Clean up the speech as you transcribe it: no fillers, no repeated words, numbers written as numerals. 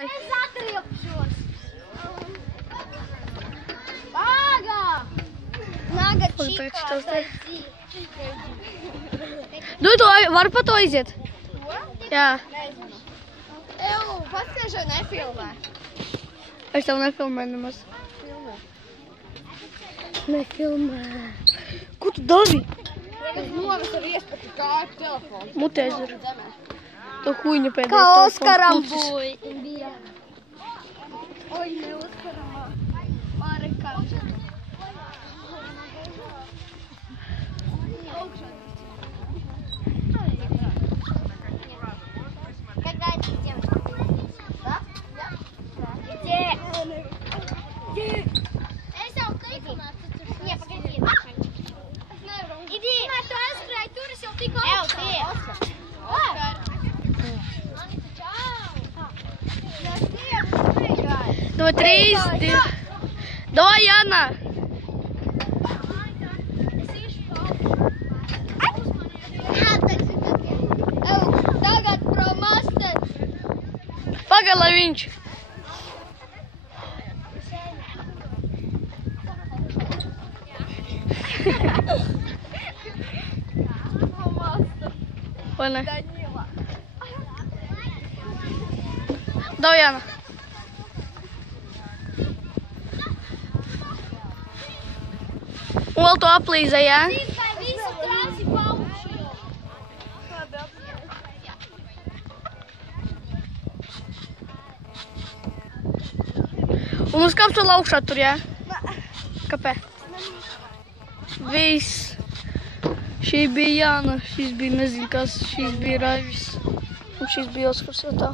Es atriepšos. Pagā! Naga čikā. Var pa to iziet? Jā. Nezinu. Eju, paskaižai nefilmē. Es tev nefilmēju nemaz. Nefilmē. Ko tu dari? Es novis ar iespēju kāju telefonu. Mutēs ir. To huņu pēdējais Kā telefons Oskaram klucis. bija. Oj, ne Oskaram. Marekam. Какая ты девочка? Да? Где? Es jau teicu, ne, pagaidi. Иди. Nē, tu aizskrēji, tur es jau tik augstā. Oskar. Давай, 3, 2. Давай, Яна. Tagad pro master. Pagala viņš. Vai ne? Давай, Яна. Un vēl to aplīzē, jā? Tikai visu trasi paučio. Un uz kapsula augšā tur, jā? Kāpēc? Viss. Šī bija Jāna, šis bija nezinu kas, šis bija Raivis. Un šis bija Oskars jau tā.